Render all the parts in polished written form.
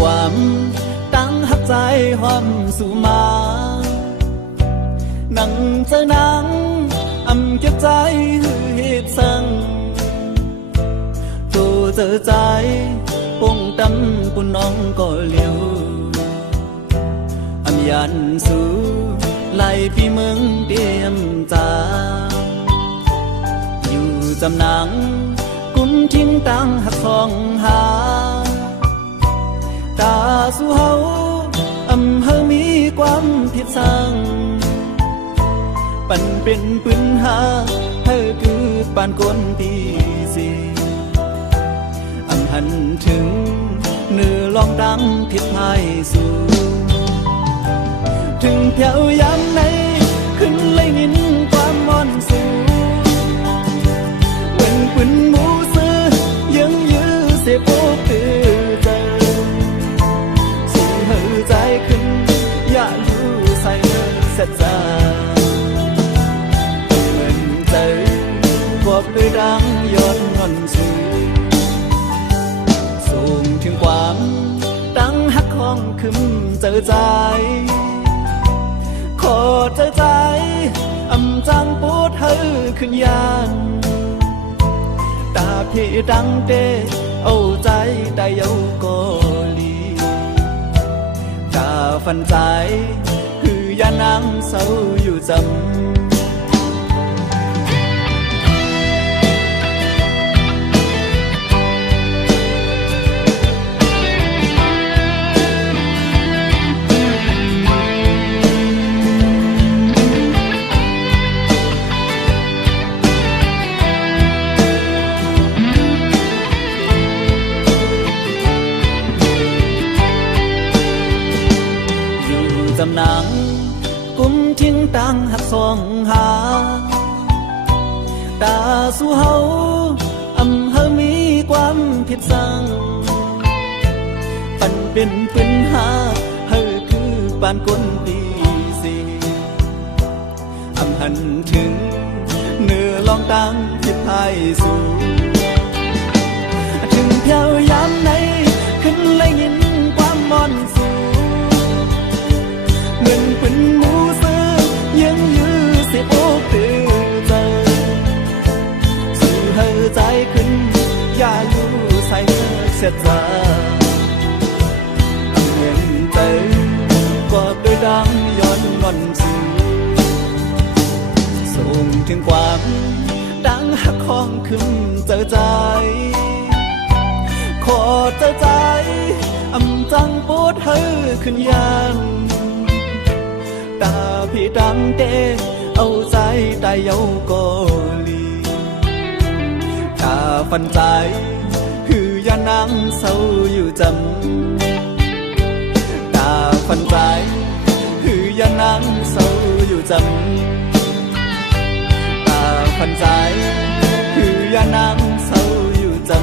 ความตั้งหักใจหอมสู่มานั่งเจอนังเก็บใจหือเหตุสังตัวเจอใจปงตำปุ่นน้องก็เลี้ยวยันสู่ไล่ปีเมืองเดียมจาอยู่จำนังกุนทิ้งตั้งหักของหาตาสู่เฮาเฮามีความผิดสังปันเป็นปืนหาเฮาคือปานก้นตีสีหันถึงเนื้อลองดังผิดพายสู่ถึงเพียวยามไหนขึ้นเลยนินความมอนสูเว้นปืนหมูซื้อยังยื้อเสียโปตือเจอสู่เหือใจขึ้นอย่ารู้ใส่เสร็จใจเหมือนเจอบอกด้วยดังย้อนงอนสู่สูงถึงความตั้งหักของขึ้นเจอใจขอเจอใจจังปูดเฮอขึ้นยานตาพี่ดังเดเอาใจได้เยาโกลีตาฟันใจคือยานังเศร้าอยู่จำจำนังกุมทิ้งตั้งหักสองหาตาสู่เฮาเฮามีความผิดสังปันเป็นปืนหาเฮาคือปานก้นตีสีหันถึงเนื้อลองตั้งผิดพายสู่ถึงเพียวยามไหนขึ้นเลยยินความมอนสู่เหมือนปืนหมูซื้อยังยื้อเสียโอกตือเจอสู่เฮอใจขึ้นอย่าอยู่ใส่เสียใจเหมือนเจอกอดด้วยดังย้อนงอนสู่ส่งถึงความดังหักของขึ้นเจอใจขอเจอใจจังปวดเฮอขึ้นยันตาพี่ดังเดเอาใจได้เยาโกลีตาฟันใจคือยานังเศร้าอยู่จำตาฟันใจคือยานังเศร้าอยู่จำตาฟันใจคือยานังเศร้าอยู่จำ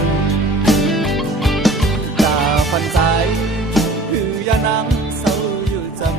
ตาฟันใจคือยานังเศร้าอยู่จำ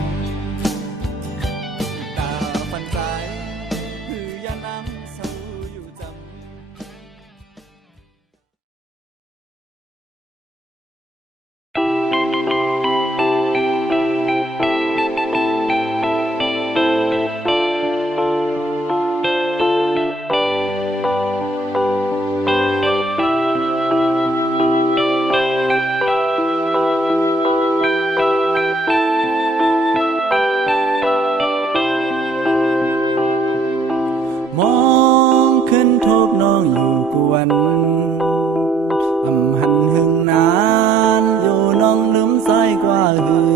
หันหึงนานอยู่น้องลืมใส่กว่าหือ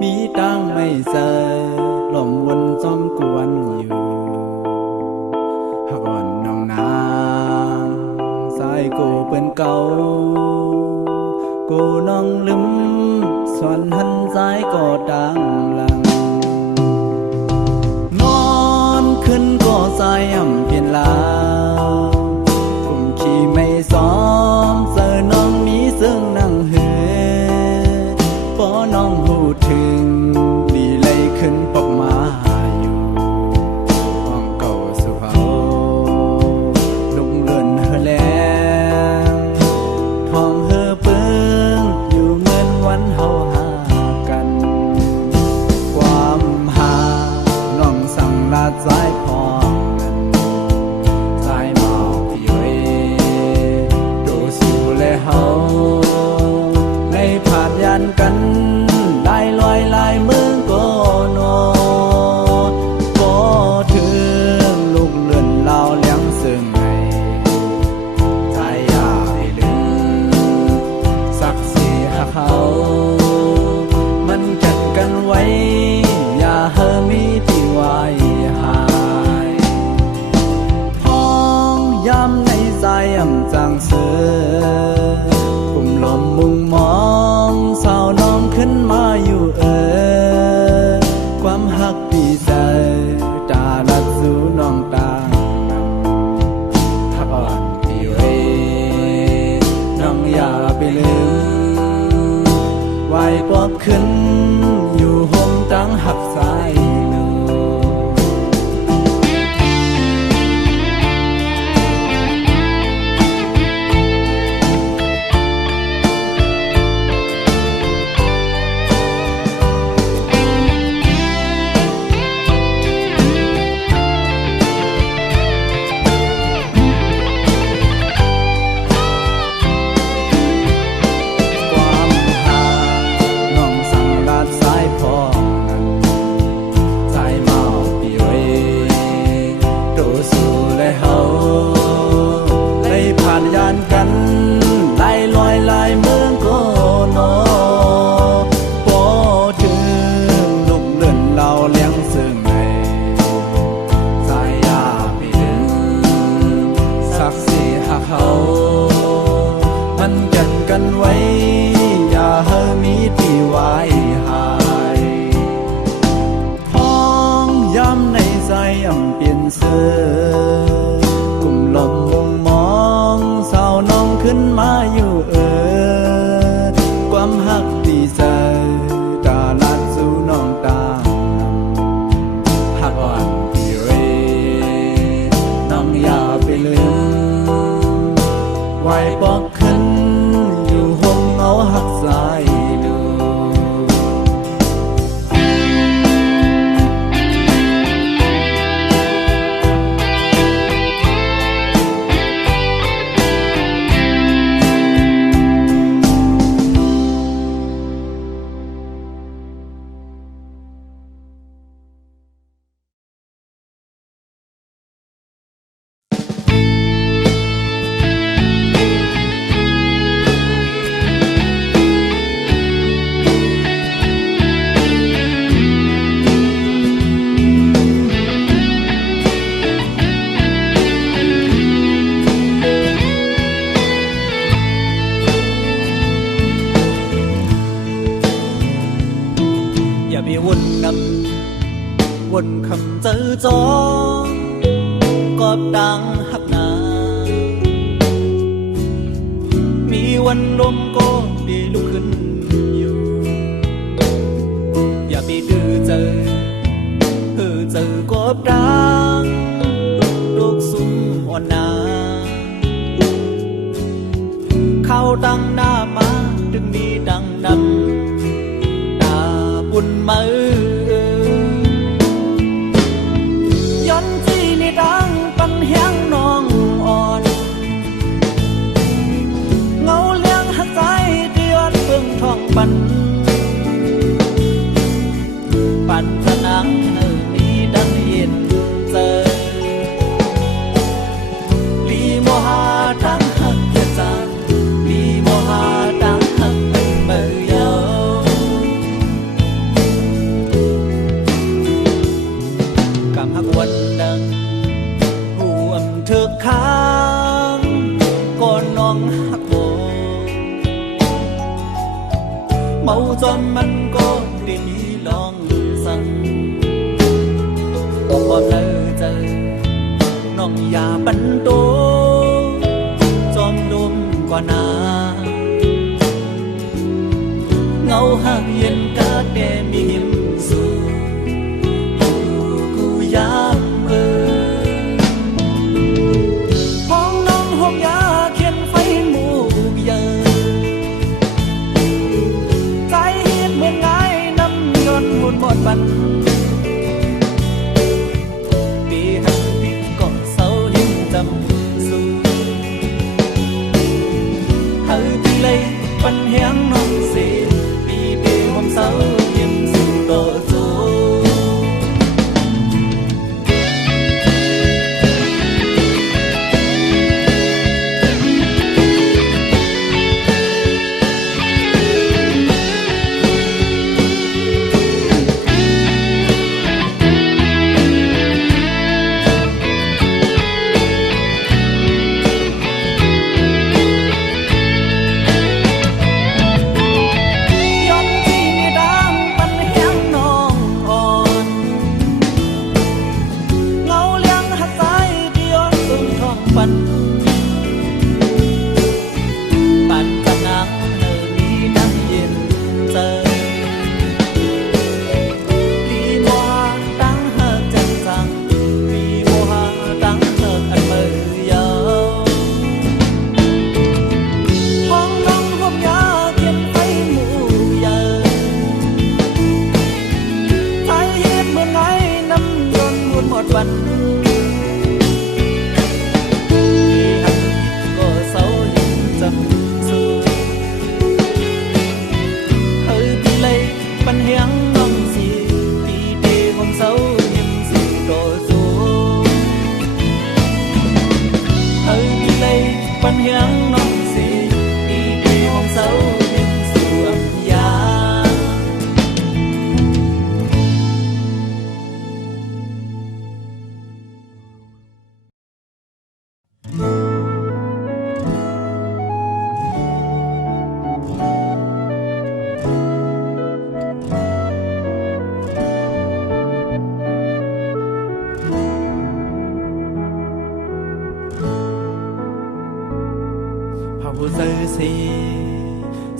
มีตังไม่เจอหล่อมวนจอมกวนอยู่หากอ่อนน้องนางใส่กูเป็นเก่ากูน้องลืมส่วนหันใจก็ดังหลังนอนขึ้นก็ใจเปลี่ยนลาไม่ซ้อมเจอน้องมีซึ่งนั่งเหือพอน้องหูถึงดีเลยขึ้นปอกมาอยู่ห้องเก่าสุเฮาลุงเลื่อนเฮอแลงทองเฮอเปิ้งอยู่ อย่าไปลืมไหวปอบขึ้นอยู่ห่มจังหักสายลูกุ่มลมมุงมองสาวน้องขึ้นมาอยู่ความหักดีใจตาลัดสู่น้องตาหักอ่อนพี่เรน้องอย่าไปลืมไหวปอกขึ้นอยู่ห่มเงาหักสายวนคำเจอจอกอบดังหักหนามีวันลมก็ดีลุกขึ้นอยู่อย่าไปดื้อเจอกอบดังลูกสุ่มอ่อนนาเข้าดังหน้ามาดึงมีดังนำตาบุญมือดังปันแห้งน้องอ่อนเงาเลี้ยงหักใจเดือดเบิ่งท้องปันพนังนี้ดังเย็นเจอลีโมหาดังหักเกิดจางลีโมหาดังหักเป็นเมื่อยาวกำหักวันดังเธอค้างก่อนน้องหักโบเมาจนมันก็ได้มีลองสั่งบอกว่าเจอน้องอย่าบันโตจอมลมกว่านาเงาหักเย็นกาแดมีหิมสู่กูยามยาเขียนไฟมูกเยอะใจเห็นเหมือนไงน้ำย้อนหุ่นหมดบันปีหักพิกก็เศร้าหิมจำสู่หาที่เลยปันแห้งน้องเสียปีเดียวเศร้าหิมสู่ต่อสู้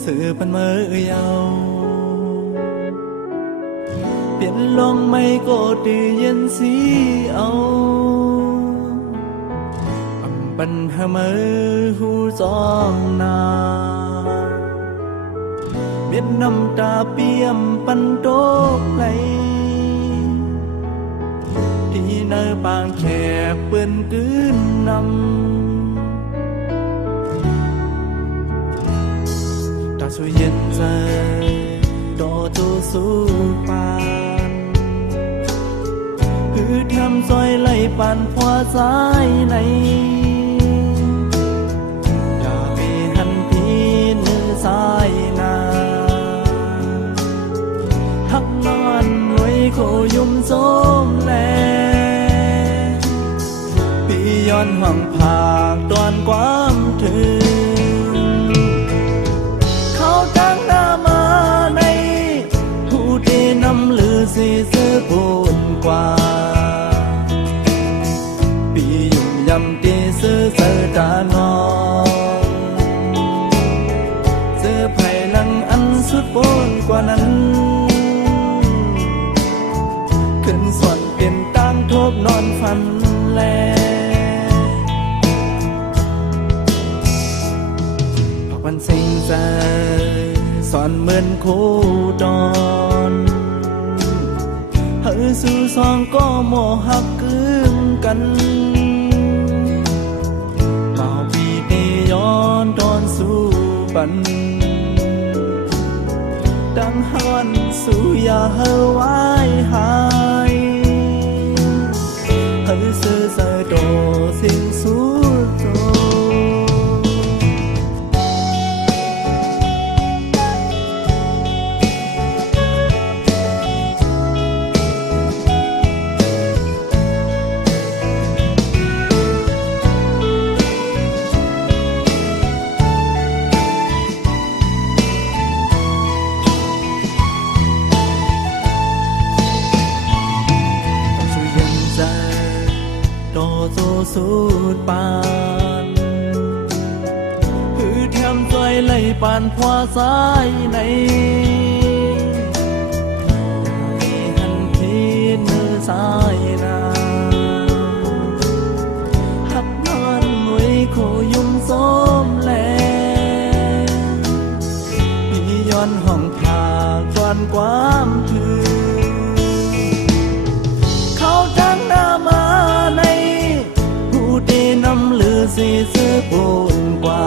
sự pan mơ yêu biển long mây cô tự nhiên xí âuปัญหามือหูจองนาเบียดน้ำตาเปี่ยมปันโตกไหลที่เนื้อปางแขกเปื้อนกืนนำตาสวยเย็นใจดอจูสู้ปานคือทำซอยไหลปานพอสายไหนสายนาหักนอนไว้โคยุ่มโสมแลพี่ย้อนห่างผากตอนความถึงเขาตั้งหน้ามาในผู้ที่นำลือสีเสื้อปูนกว่าพี่ยุ่มยำตีเสื้อเสื้อตานอสุดโปนกว่านั้นขึ้นส่วนเป็นตั้งทบนอนฝันแลพอวันสิ่งใจสอนเหมือนคู่ดอนเฮ้ยสู่สองก็โมหักกึ่งกันเมาปีเตย้อนตอนสู่ปันดังฮอนสู่อย่าเฮไว้หายเฮซื่อใจโตสิ่งสู้โตสูดปานคือแถมใจไหลปานพอสายในหันพีเนื้อสายนาหักนอนไว้โคยุ่มโสมแลพี่ย้อนห้องผากจวนความถึงเขาจังหน้ามาในที่นำลือสีเสื้อปูนกว่า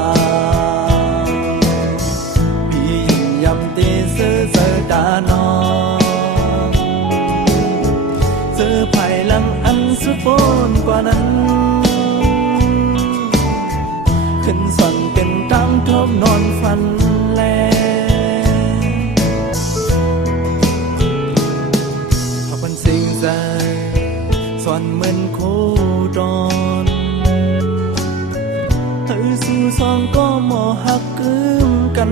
พี่ยิ่งยำตีเสื้อเสื้อตานองเสื้อภายหลังอันสุดปูนกว่านั้นขึ้นส่วนเป็นตั้งทบนอนฝันแลพอเป็นสิ่งใจส่วนเหมือนคู่ดอนสู่สองก็หมอหักกึ่มกัน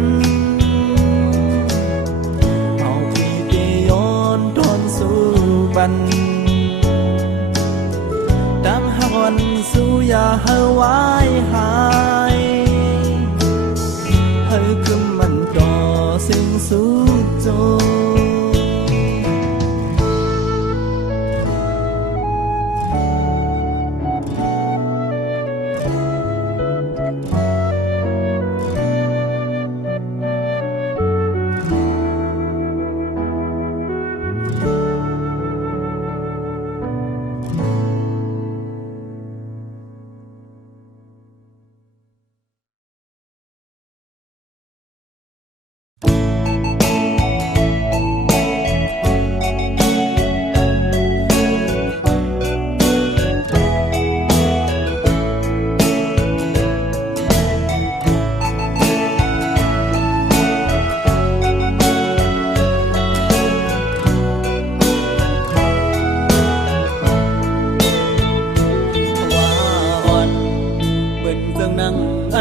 เอาพี่เตย้อนตอนสู่ปันดังหักวันสู่อย่าเฮไว้หายเฮคือมันต่อสิ่งสู้โจ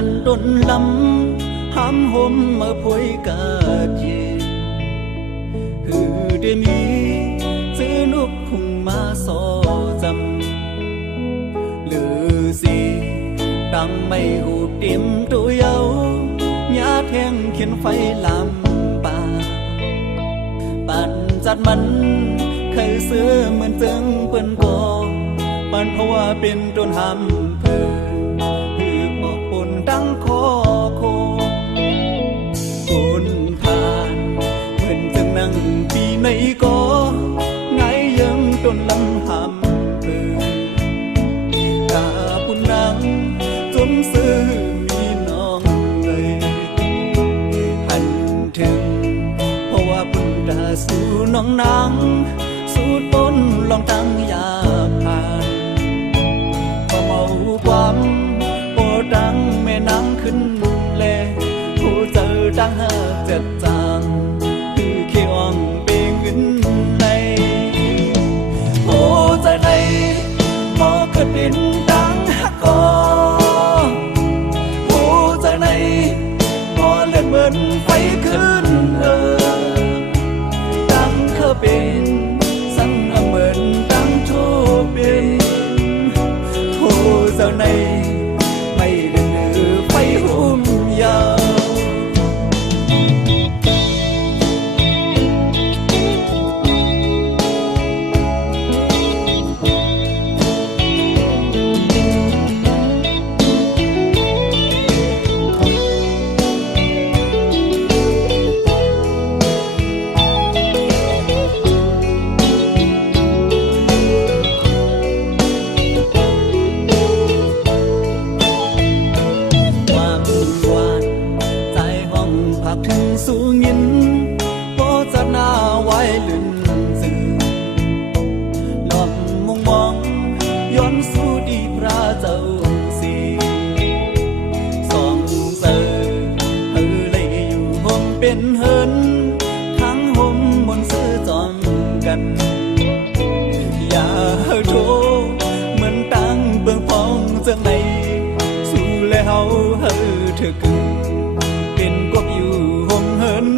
อันดนลำห้ามห่มมาพวยกาจีคือได้มีซื้อนุกคุงมาสอจำหรือสิตั้งไม่หูเตรียมตัวเยาญา แข้งเขียนไฟลำป่าปันจัดมันเคยซื้อเหมือนจึงเปิ้นก็ปันเพราะว่าเป็นต้นหำเพื่อหือออกปุ่นตั้งคอโคปุ่นผ่านเหมือนจึงนั่งปีในก็ไงยังต้นลำหำเพื่อกาปุ่นนั่งจมซื้อมีน้องเลยหันถึงเพราะว่าปุ่นดาสู่น้องนางสูดปนลองตั้งยาผ่านพอเมาความโอดังแม่นางขึ้นเลผู้เจอดังหักเจ็ดจางคือเขียวงเปงเงินเลยโอ้ใจในมอเกิดเป็นดังหักกอโอ้ใจในมอเลื่อนเหมือนไฟขึ้นดังเคยเป็นสั่งเหมือนดังโทเป็นโอ้เจ้าในไม่เดือดไฟหุ่มยาวสู่ยินโพจะหน้าไว้ลื่นสื่อหลอบมุงมองย้อนสู่ดีพระเจ้าสีสองเสอเลยอยู่ห่มเป็นเฮินทั้งห่มบนซื้อจอมกันอย่าโทเหมือนตั้งเบื้องพองจังในสู่แล้วเธอกึ่งเป็นกบอยู่ห่มเฮิน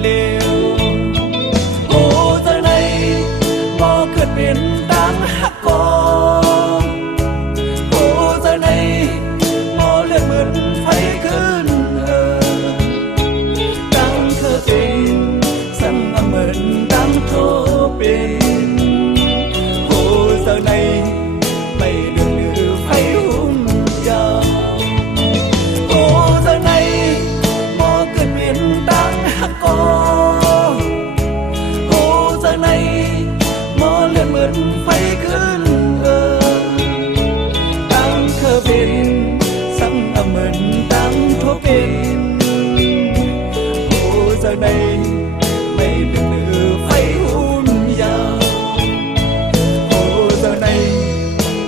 เลวโอ้เจ้าในมอเกิดเป็นตั้งหักกอโอ้เจ้าในมอเลือดเหมือนไฟขึ้นดังเคยเป็นสั่งเหมือนดังโทเป็นโอ้เจ้าในไม่เลือไฟหุ่มยาวโอ้เจ้าในมอเกิดเป็นตั้งหักกอโอ้เจ้าในมอเลือดเหมือนไฟขึ้นตั้งเคยเป็นสั่งเหมือนตั้งโทเป็นโอ้เจ้าในไม่เลือไฟหุ่มยาวโอ้เจ้าใน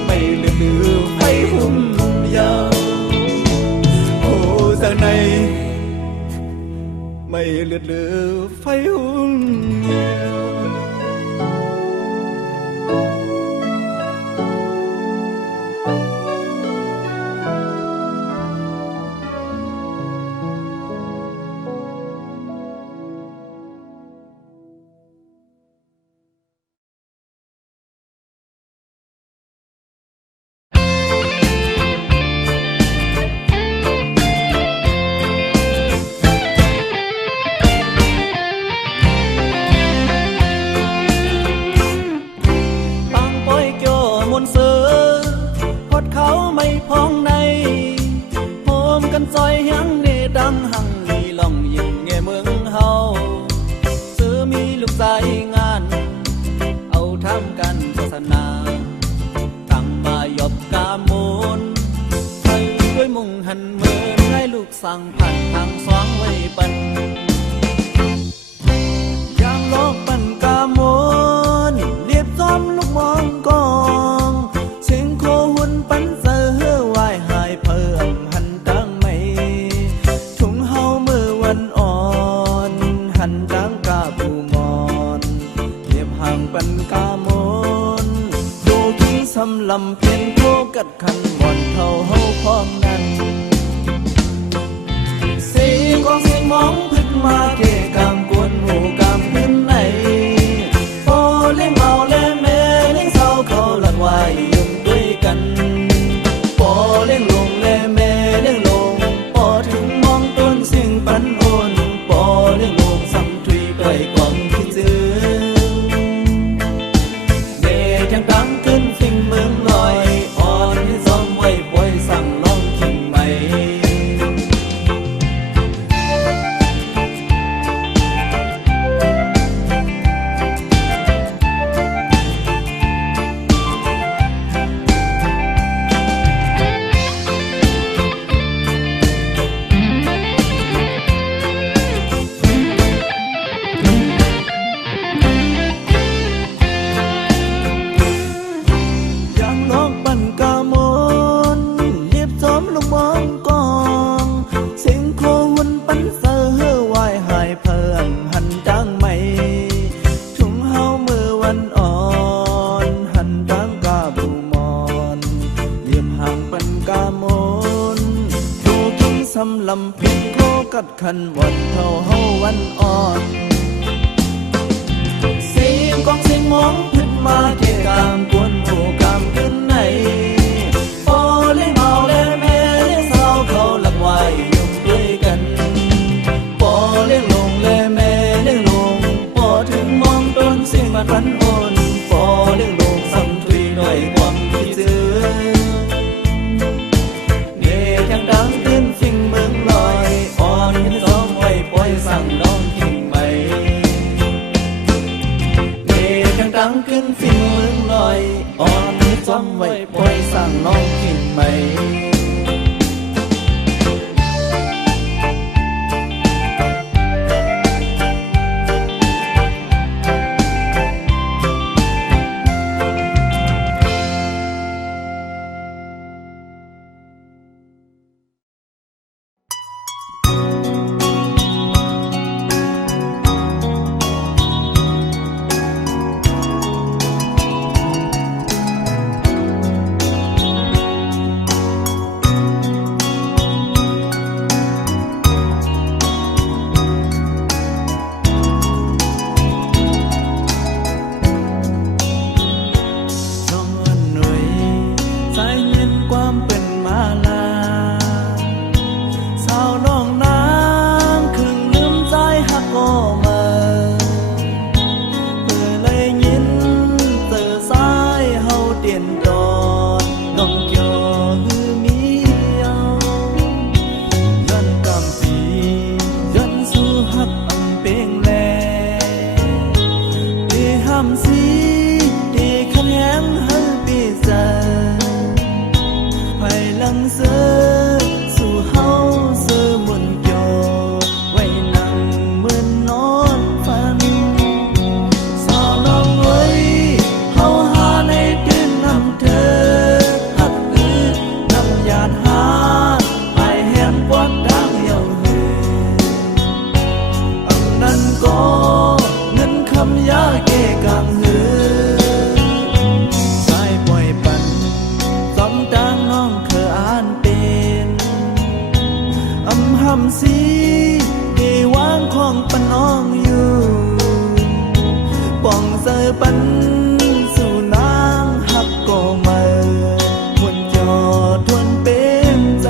ไม่เลือไฟหุ่มยาวโอ้เจ้าในไม่เลือไฟหุ่มยาวมนต์เสือพดเขาไม่พองในโฮมกันซอยยังเนดังหังนีล่องยิงแง่เมืองเฮาซื้อมีลูกใจงานเอาทำกันโฆษณาทำมายบกาโมนไทยด้วยมุ่งหันเมินให้ลูกสั่งผ่านทางสว่างไว้ปันยามโลกปันกาโมนเรียบซ้อมลูกมองกองเสียงโคหุ่นปันเสือไหวหายเพิ่มหันดังไม่ถุงเฮามือวันอ่อนหันดังกาบูมอนเรียบห่างปันกาโมนดูทิ้งสำลำเพียงโคกัดขันบ่อนเท่าเฮาพร้อมนั้นเสียงของเสียงมองพึ่งมาเกกามกวนหมู่กามพื้นไหนโอเล่งเมาเล่แม่เล่งเศร้าเขาหลักไว้ยุ่งด้วยกันปอเล่งลงเล่แม่เล่งลงปอถึงมองต้นเสียงปัน เท่าเฮาวันอ่อนเสียงกองเสียงมองขึ้นมาเกะกามกวนหมู่กามขึ้นไหนพอเลี้ยงเอาแลแม่เลี้ยงสาวเขาหลับไหวยุ่งด้วยกันพอเลี้ยงลงแลแม่เลี้ยงลงพอถึงมองต้นเสียงมันรันอ่อนพอเลี้ยงลงซ้ำทุยด้วยความคิดถึงเนยังดังขึ้นฟิงเมืองลอยอ่อนขึ้นซ้อมไว้ปล่อยสั่งน้องกิ่งไหมเนยังดังขึ้นฟิงเมืองลอยอ่อนขึ้นซ้อมไว้ปล่อยสั่งน้องกิ่งไหมสีที่วางของปนน้องอยู่ป่องเสอปันสู่นางหักก็มาหวนจอทวนเป็นใจ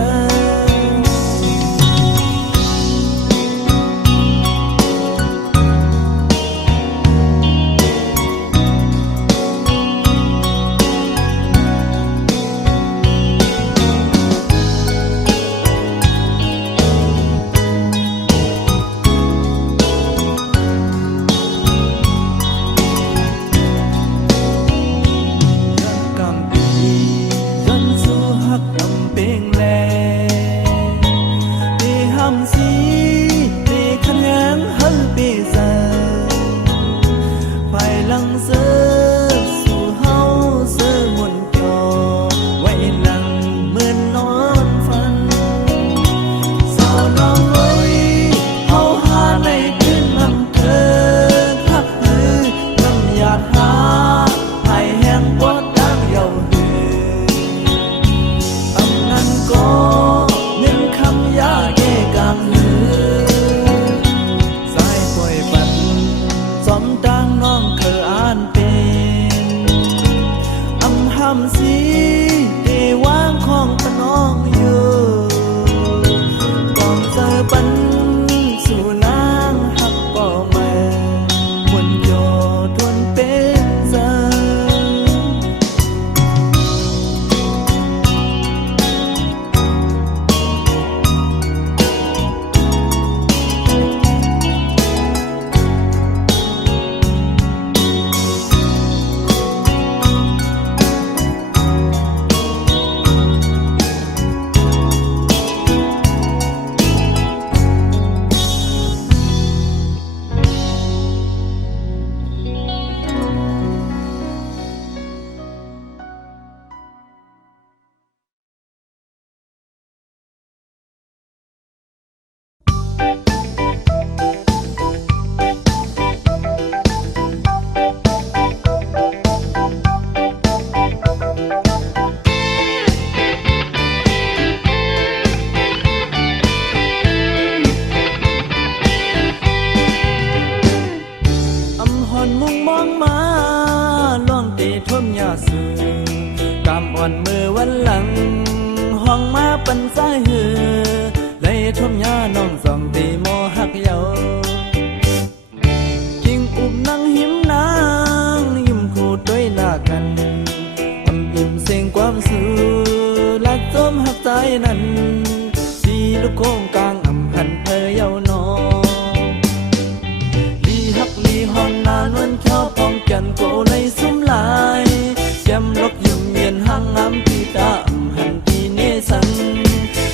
ทุ่มหญ้าน้องสองตีโมหักเยากิ่งอุบนั่งหิมนางยิ้มคู่ด้วยหน้ากันอำอิ่มเสียงความสื่อลัดจมหักใจนั้นสีลูกโค้งกลางอำหันเพยเยาวนอลีหักลีหอนนานวันเขียวพองแก่นโกในซุ้มลายแก้มลกยิ้มเย็นห่างงามที่ตาอำหันที่เนสัน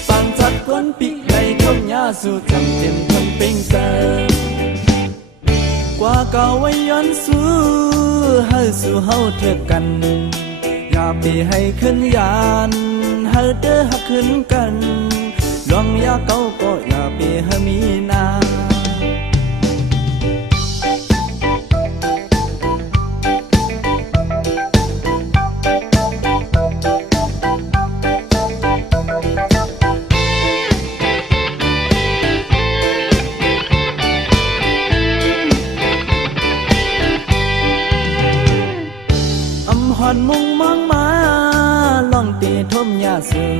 ปางจัดก้นปีกในทุ่มหญ้าสู่จำเต็มทำเป็นเสกว่าเก่าไว้ย้อนสู้เฮาสู่เฮาเทือกกันอย่าไปให้ขึ้นยานเฮาเด้อหักขึ้นกันลองอย่าเก่าก็อย่าไปให้มีนาหอนมุงมองมาลองตีทุ่มหญ้าสื่อ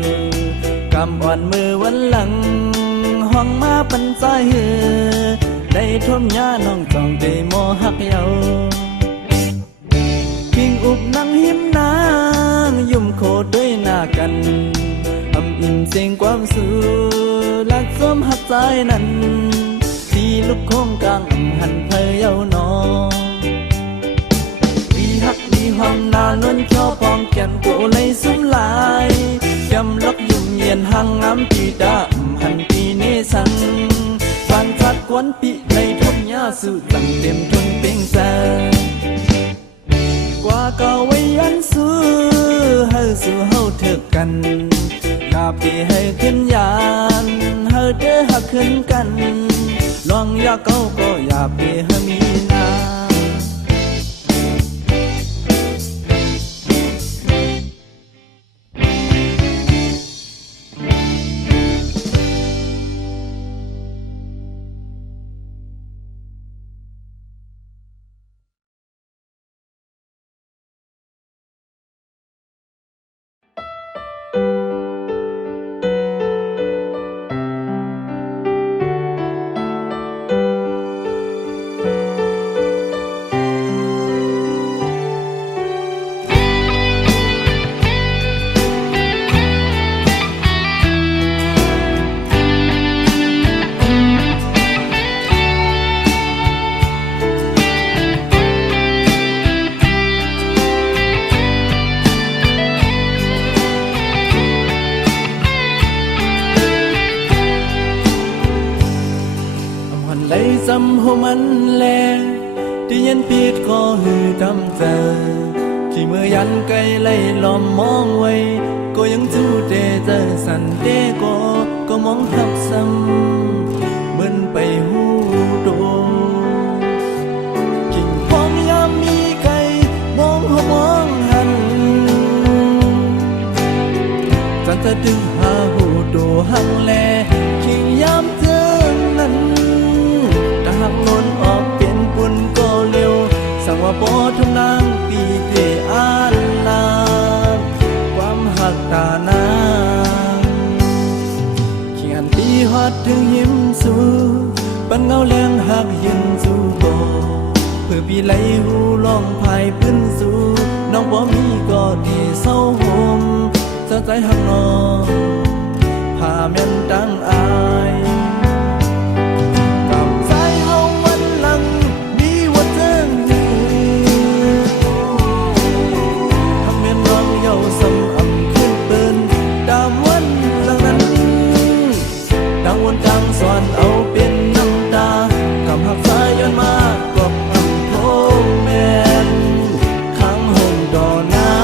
กำอ่อนมือวันหลังห้องมาปันใจหือได้ทุ่มหญ้าน้องจ้องได้โมหักเยากิ่งอุบนั่งหิมนางยุ่มโคด้วยหน้ากันอำอิ่มเสียงความสื่อลักสมหักใจนั้นที่ลูกโค้งกลางอำหันเพยเยาวนอห้องนานวนเขียวพองแก่นโกในซุ้มลายยำลักยุ่มเย็นห่างน้ำตีดาหันปีเนสังบานพัดกวนปีในทุ่งหญ้าสู่ตั้งเต็มทุนเป่งแสกว่าเก่าไว้ยันสู้เฮาสู่เฮาเถิกกันอย่าไปให้ขึ้นยานเฮาเด้อหักขึ้นกันลองอย่าเก่าก็อย่าไปให้มีนาจำหัวมันแลที่ยันผิดก็หือดำเจอที่เมื่อยันไกลไล่ล้อมมองไว้ก็ยังจู้เตเจอสันเตก็มองทับซ้ำเหมือนไปหูโดกิ่งพองยามมีไก่มองหัวมองหันจันจะดึงหาหูโดหังแลกิ่งยามเจอนั้นหักนนออกเป็นปุ่นก็เร็วสั่งว่าบ่ทุนนางปีเตอ่านลาความหักตานางเขียนตีฮอดถึงหิมสู่ปันเงาแรงหักยืนสู่บ่เพื่อปีไหลหูลองพายพื้นสู่น้องบ่มีก็ดีเศร้าโฮมจะใจหักน้องพาแม่นดังอายสอนเอาเป็นน้ำตากำหักสายย้อนมากบอำโพแมนข้างห่มดอน้ำ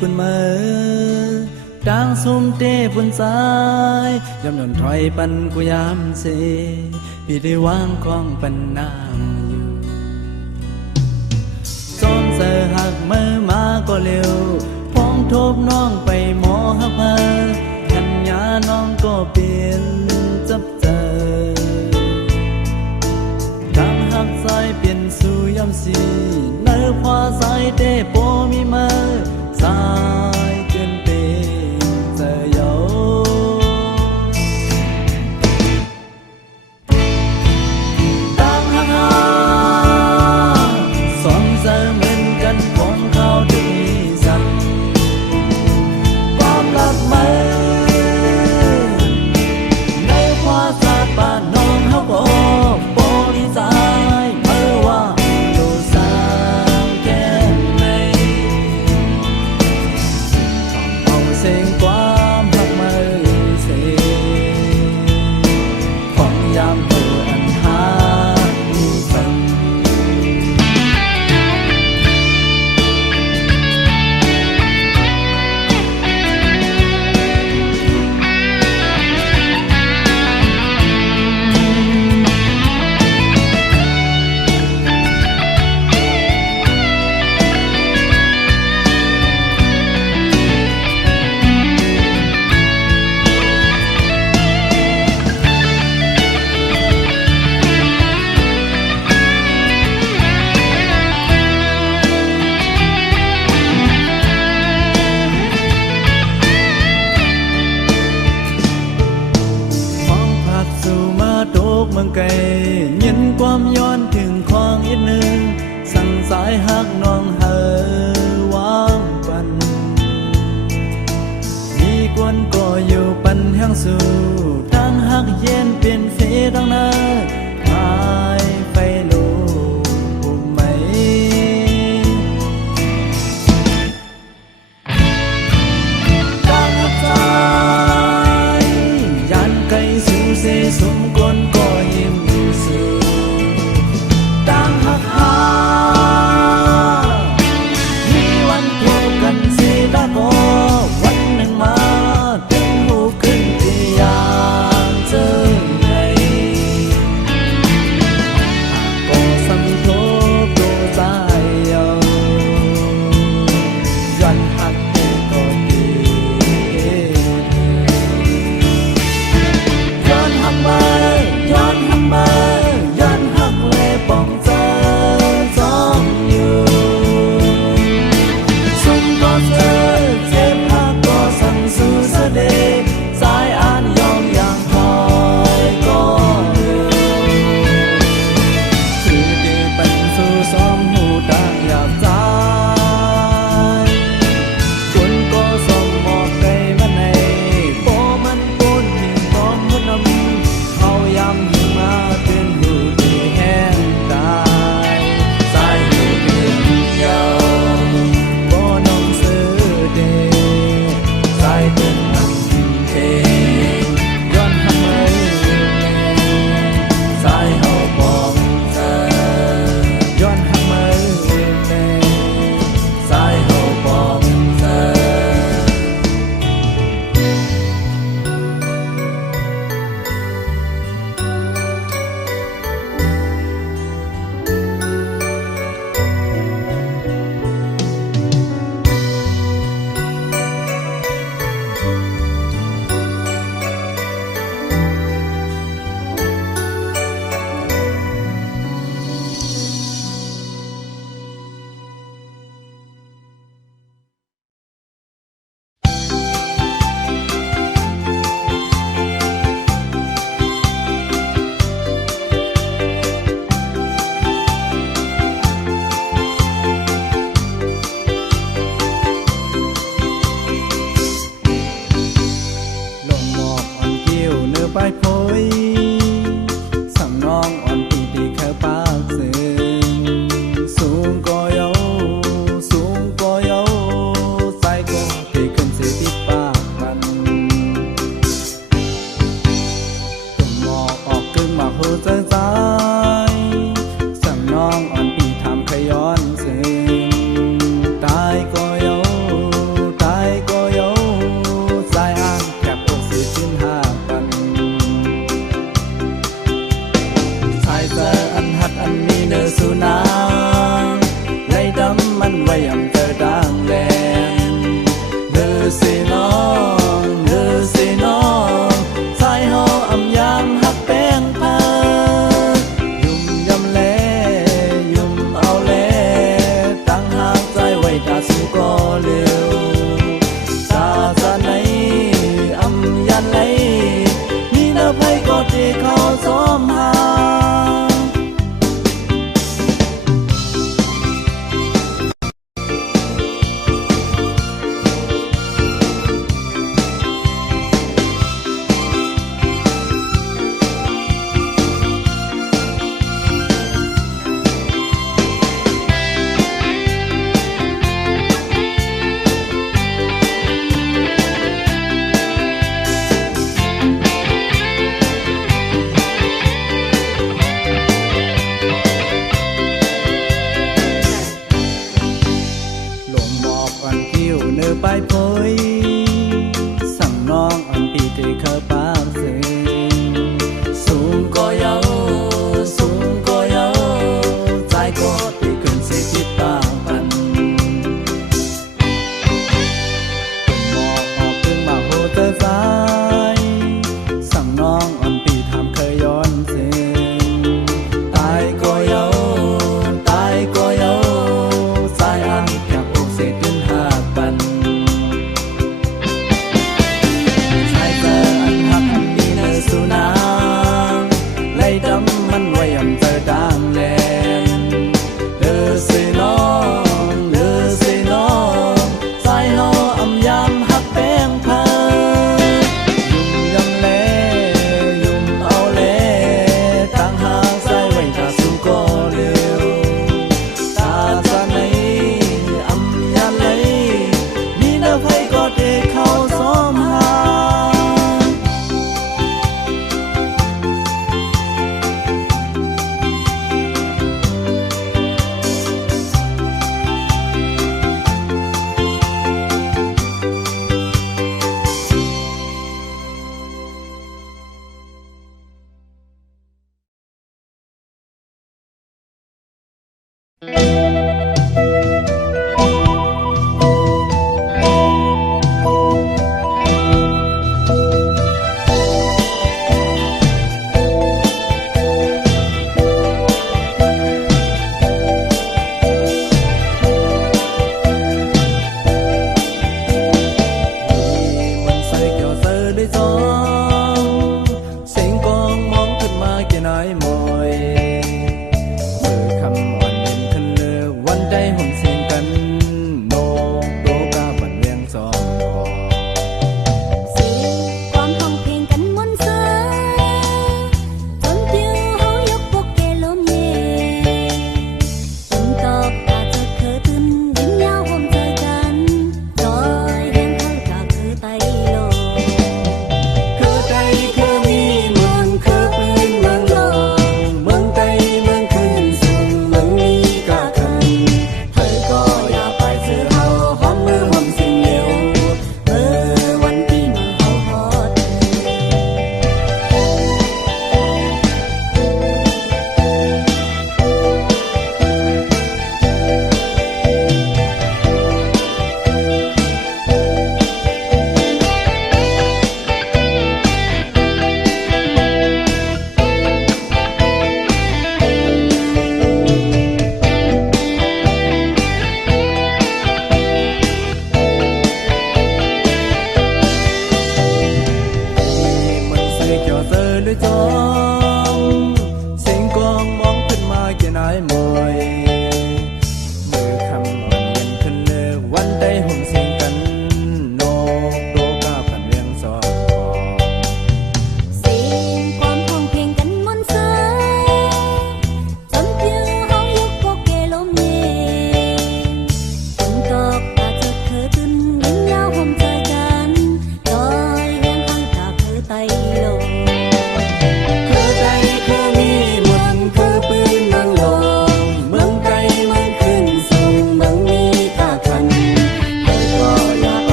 ปุ่นเมื่อดังซุ่มเต้ปุ่นสายยำนนถอยปันกูยามเสพี่ได้วางของปันนางอยู่ซ้อนเสอหักเมื่อมาก็เร็วพ้องทบน้องไปหมอหักเมื่อขันยาน้องก็เปลี่ยนจับเจอทางหักสายเปลี่ยนสู่ยำสีเนื้อพอสายเต้โปมีเมื่อสายเกินเปเจอเยาตั้งหักสองเจอเหมือนกันของเขาดีสั่งความรักเมื่อในความสาบานน้องเขาก็โปดีใจเมื่อว่าดูสางแค่ไหนเอาเสียงความรักเมื่อเสียของยามเมื่ออันหามีฝันเมืองไกลยินความย้อนถึงของอีกหนึ่งสั่งสายหักน้องเฮอวางปันมีกวนก็อยู่ปันแห่งสู่ตั้งหักเย็นเป็นเฟดังนาหายไฟลูกไหมตั้งหักใจยันไกลสู่เสสมกวนก็ยิ้มสู่ตั้งหักหามีวันพบกันสิตาก็วันหนึ่งมาถึงหูขึ้นที่อยากเจอไงก็สังทบดูใจเอาย้อนหักเด็กก็ดีย้อนหักมาย้อนหักมาย้อนหักเลยป้องเจอจ้องอยู่สมก็เธอเจ็บหักก็สั่งสู่เสด็จสายอ่านยองอย่างคอยก็อยู่คือดีเป็นสู่สองหูต่างอยากใจคุณก็ส่งหมอกไปมาในโปมันปูนหิงพร้อมมุดนำเขายำหิงมาเป็นหูที่แห้งตายสายหูเพียงเดียวโปน้องซื้อเดสายเป็นนำเพย้อนทำไมสายเฮาบอกเธอย้อนทำไมสายเฮาบอกเธอ ให้ดำ